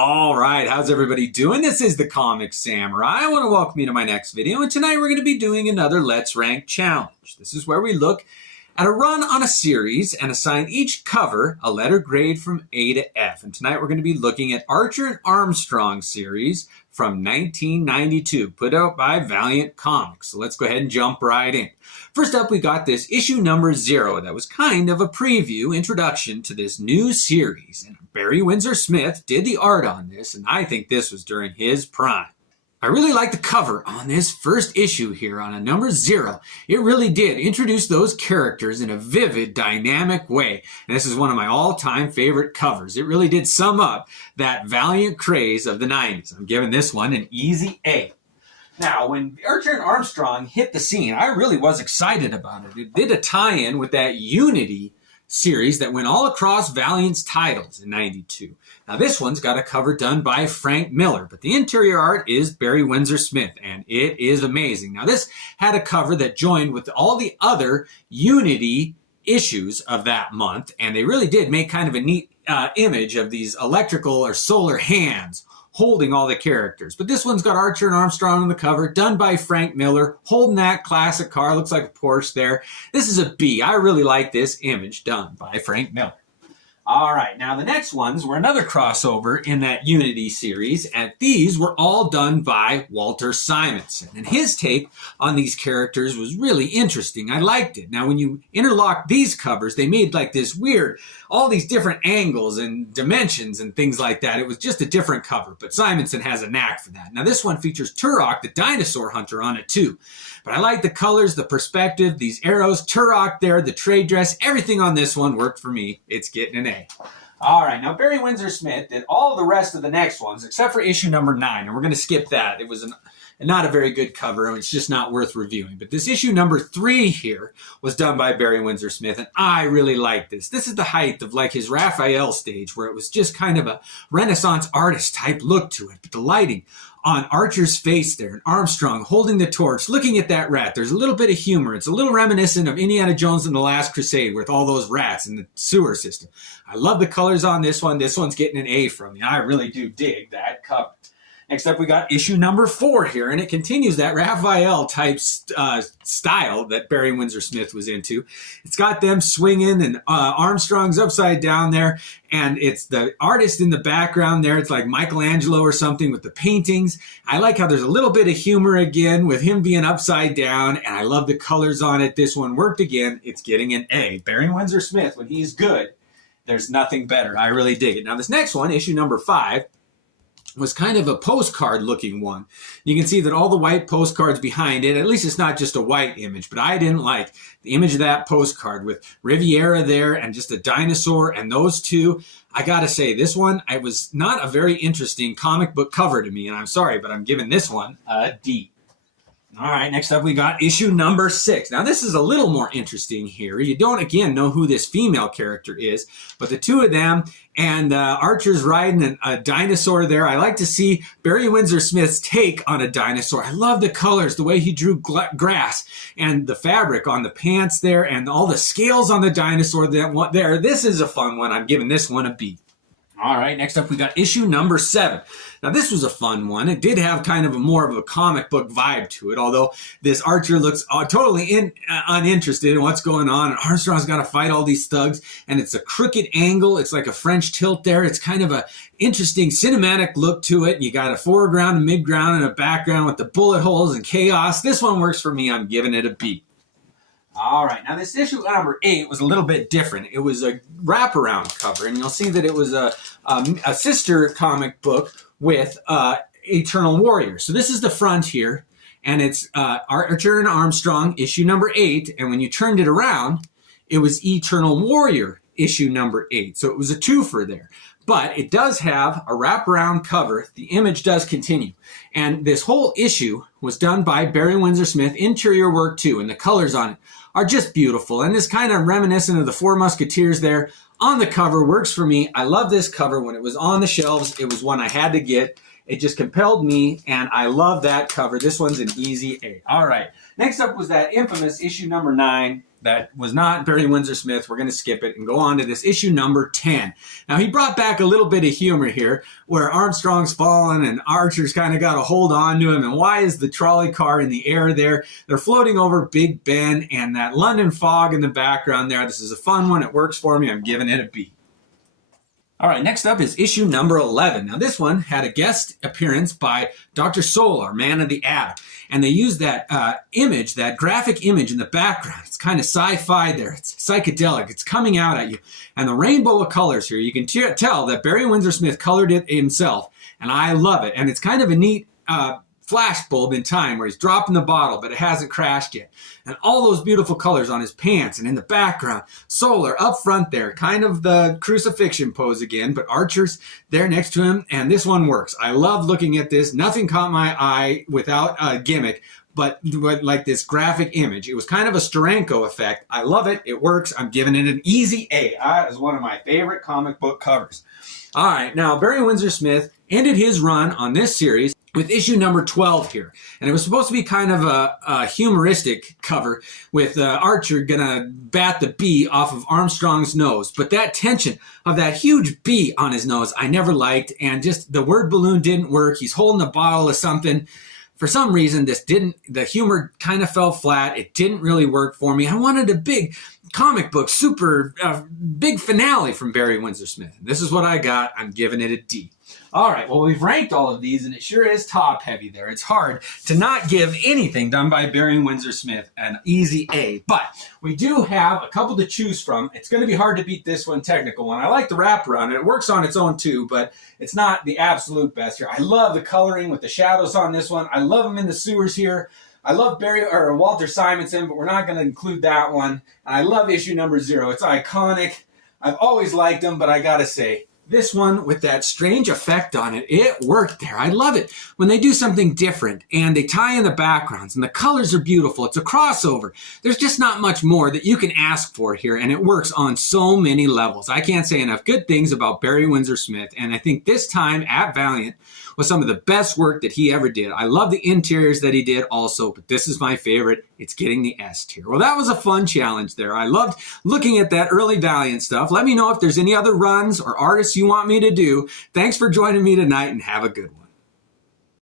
All right, how's everybody doing? This is the Comic Samurai. I want to welcome you to my next video, and tonight we're going to be doing another Let's Rank challenge. This is where we look at a run on a series and assign each cover a letter grade from A to F. And tonight we're going to be looking at Archer and Armstrong series from 1992, put out by Valiant Comics. So let's go ahead and jump right in. First up, we got this issue number 0. That was kind of a preview, introduction to this new series. And Barry Windsor-Smith did the art on this, and I think this was during his prime. I really like the cover on this first issue here on a number 0. It really did introduce those characters in a vivid, dynamic way. And this is one of my all-time favorite covers. It really did sum up that Valiant craze of the 90s. I'm giving this one an easy A. Now, when Archer and Armstrong hit the scene, I really was excited about it. It did a tie-in with that Unity series that went all across Valiant's titles in 92. Now this one's got a cover done by Frank Miller, but the interior art is Barry Windsor-Smith, and it is amazing. Now this had a cover that joined with all the other Unity issues of that month, and they really did make kind of a neat image of these electrical or solar hands holding all the characters. But this one's got Archer and Armstrong on the cover, done by Frank Miller, holding that classic car. Looks like a Porsche there. This is a B. I really like this image done by Frank Miller. All right, now the next ones were another crossover in that Unity series, and these were all done by Walter Simonson. And his take on these characters was really interesting. I liked it. Now, when you interlock these covers, they made like this weird, all these different angles and dimensions and things like that. It was just a different cover, but Simonson has a knack for that. Now, this one features Turok, the dinosaur hunter, on it too. But I like the colors, the perspective, these arrows, Turok there, the trade dress, everything on this one worked for me. It's getting an A. All right, now Barry Windsor-Smith did all the rest of the next ones except for issue number 9, and we're going to skip that. It was not a very good cover, and it's just not worth reviewing. But this issue number 3 here was done by Barry Windsor-Smith, and I really like this. This is the height of like his Raphael stage, where it was just kind of a Renaissance artist type look to it. But the lighting on Archer's face there, and Armstrong holding the torch, looking at that rat. There's a little bit of humor. It's a little reminiscent of Indiana Jones and the Last Crusade with all those rats in the sewer system. I love the colors on this one. This one's getting an A from me. I really do dig that cover. Next up, we got issue number 4 here, and it continues that Raphael type style that Barry Windsor-Smith was into. It's got them swinging, and Armstrong's upside down there, and it's the artist in the background there. It's like Michelangelo or something with the paintings. I like how there's a little bit of humor again with him being upside down, and I love the colors on it. This one worked again. It's getting an A. Barry Windsor-Smith, when he's good, there's nothing better. I really dig it. Now, this next one, issue number 5, was kind of a postcard looking one. You can see that all the white postcards behind it, at least it's not just a white image, but I didn't like the image of that postcard with Riviera there and just a dinosaur and those two. I gotta say, this one, it was not a very interesting comic book cover to me, and I'm sorry, but I'm giving this one a D. All right, next up we got issue number 6. Now this is a little more interesting here. You don't, again, know who this female character is, but the two of them and Archer's riding a dinosaur there. I like to see Barry Windsor-Smith's take on a dinosaur. I love the colors, the way he drew grass and the fabric on the pants there and all the scales on the dinosaur there. This is a fun one. I'm giving this one a B. All right, next up we got issue number 7. Now this was a fun one. It did have kind of more of a comic book vibe to it, although this Archer looks totally uninterested in what's going on, and Armstrong's got to fight all these thugs, and it's a crooked angle. It's like a French tilt there. It's kind of a interesting cinematic look to it. You got a foreground, a midground, and a background with the bullet holes and chaos. This one works for me. I'm giving it a B. All right, now this issue number 8 was a little bit different. It was a wraparound cover, and you'll see that it was a sister comic book with Eternal Warrior. So this is the front here, and it's Archer and Armstrong, issue number 8, and when you turned it around, it was Eternal Warrior, issue number 8. So it was a twofer there. But it does have a wraparound cover. The image does continue. And this whole issue was done by Barry Windsor-Smith, interior work too, and the colors on it are just beautiful. And this kind of reminiscent of the Four Musketeers there on the cover works for me. I love this cover. When it was on the shelves, it was one I had to get. It just compelled me, and I love that cover. This one's an easy A. All right. Next up was that infamous issue number 9. that was not Barry Windsor-Smith. We're going to skip it and go on to this issue number 10. Now, he brought back a little bit of humor here where Armstrong's fallen and Archer's kind of got a hold on to him. And why is the trolley car in the air there? They're floating over Big Ben and that London fog in the background there. This is a fun one. It works for me. I'm giving it a B. All right, next up is issue number 11. Now, this one had a guest appearance by Dr. Solar, Man of the Atom. And they used that image, that graphic image in the background. It's kind of sci-fi there. It's psychedelic. It's coming out at you. And the rainbow of colors here, you can tell that Barry Windsor-Smith colored it himself. And I love it. And it's kind of a neat flash bulb in time where he's dropping the bottle, but it hasn't crashed yet. And all those beautiful colors on his pants and in the background. Solar up front there, kind of the crucifixion pose again, but Archer's there next to him, and this one works. I love looking at this. Nothing caught my eye without a gimmick, but like this graphic image. It was kind of a Steranko effect. I love it. It works. I'm giving it an easy A. That is one of my favorite comic book covers. All right, now Barry Windsor-Smith ended his run on this series with issue number 12 here. And it was supposed to be kind of a humoristic cover with Archer gonna bat the bee off of Armstrong's nose. But that tension of that huge bee on his nose, I never liked. And just the word balloon didn't work. He's holding a bottle of something. For some reason, the humor kind of fell flat. It didn't really work for me. I wanted a big comic book, super big finale from Barry Windsor-Smith. This is what I got. I'm giving it a D. All right, well, we've ranked all of these, and it sure is top-heavy there. It's hard to not give anything done by Barry Windsor-Smith an easy A, but we do have a couple to choose from. It's going to be hard to beat this one, technical one. I like the wraparound, and it works on its own too, but it's not the absolute best here. I love the coloring with the shadows on this one. I love them in the sewers here. I love Walter Simonson, but we're not going to include that one. And I love issue number 0. It's iconic. I've always liked them, but I got to say, this one with that strange effect on it, it worked there. I love it when they do something different and they tie in the backgrounds and the colors are beautiful. It's a crossover. There's just not much more that you can ask for here, and it works on so many levels. I can't say enough good things about Barry Windsor-Smith, and I think this time at Valiant was some of the best work that he ever did. I love the interiors that he did also, but this is my favorite. It's getting the S tier. Well, that was a fun challenge there. I loved looking at that early Valiant stuff. Let me know if there's any other runs or artists you want me to do. Thanks for joining me tonight, and have a good one.